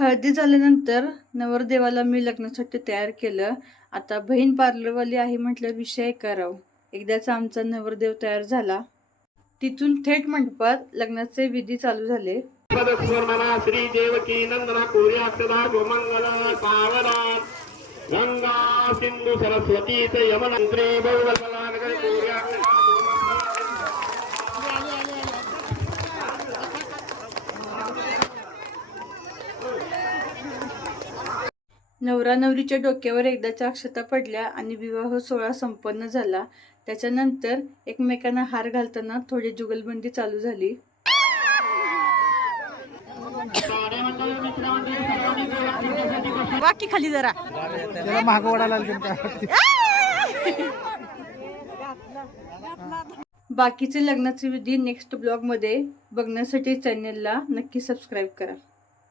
हळदी झाल्यानंतर नवरदेवाला मी लग्नासाठी तयार केलं. आता बहीण पार्लरवाली आहे म्हटलं विषय कराव एकदाचा आमचा नवरदेव तयार झाला. तिथून थेट मंडपात लग्नाचे विधी चालू झाले. श्री देवकी नंदना गोमंगल पावना गंगा सिंधू सरस्वती यमनंत्री नवरा नवरीच्या डोक्यावर एकदाच्या अक्षता पडल्या आणि विवाह सोहळा संपन्न झाला. त्याच्यानंतर एकमेकांना हार घालताना थोडी जुगलबंदी चालू झाली. वाकी खाली जरा. बाकीचे लग्नाचे विधी नेक्स्ट ब्लॉगमध्ये बघण्यासाठी चॅनेलला नक्की सबस्क्राईब करा.